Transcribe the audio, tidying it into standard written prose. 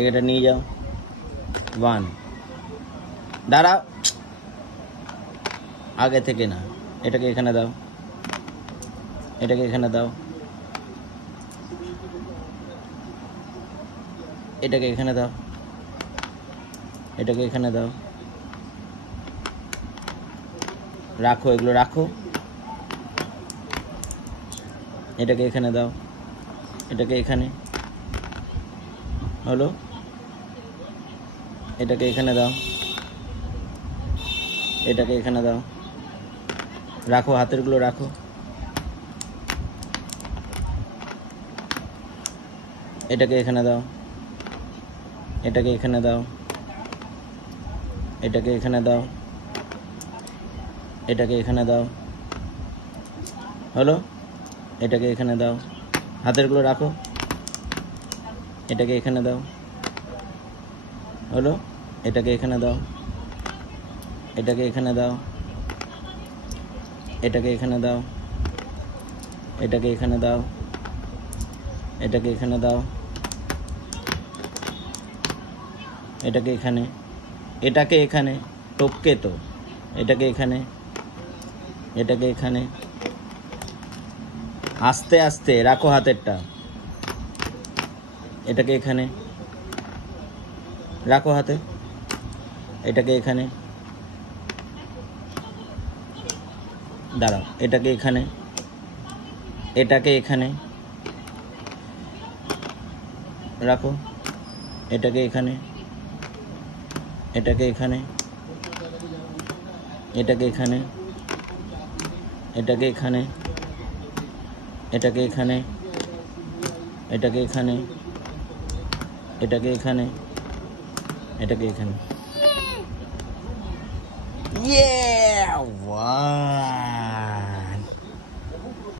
এটা নিয়ে যাও 1 দাঁড়াও আগে থেকে না এটাকে এখানে দাও এটাকে এখানে দাও এটাকে এখানে দাও এটাকে এখানে দাও রাখো এগুলো রাখো এটাকে এখানে দাও এটাকে এখানে হলো এটাকে এখানে দাও এটাকে এখানে দাও রাখো হাতেরগুলো রাখো এটাকে এখানে দাও এটাকে এখানে দাও এটাকে এখানে দাও এটাকে এখানে দাও হলো এটাকে এখানে দাও হাতেরগুলো রাখো এটাকে এখানে দাও হলো এটাকে এখানে দাও এটাকে এখানে দাও এটাকে এখানে দাও এটাকে এখানে দাও এটাকে এখানে দাও এটাকে এখানে এটাকে এখানে টপকে তো এটাকে এখানে এটাকে এখানে আস্তে আস্তে রাখো হাতেরটা এটাকে এখানে রাখো হাতে এটাকে এখানে দাঁড়াও এটাকে এখানে এটাকে এখানে রাখো এটাকে এখানে এটাকে এখানে এটাকে এখানে এটাকে এখানে এটাকে এখানে এটাকে এখানে এটাকে এখানে এটাকে এখানে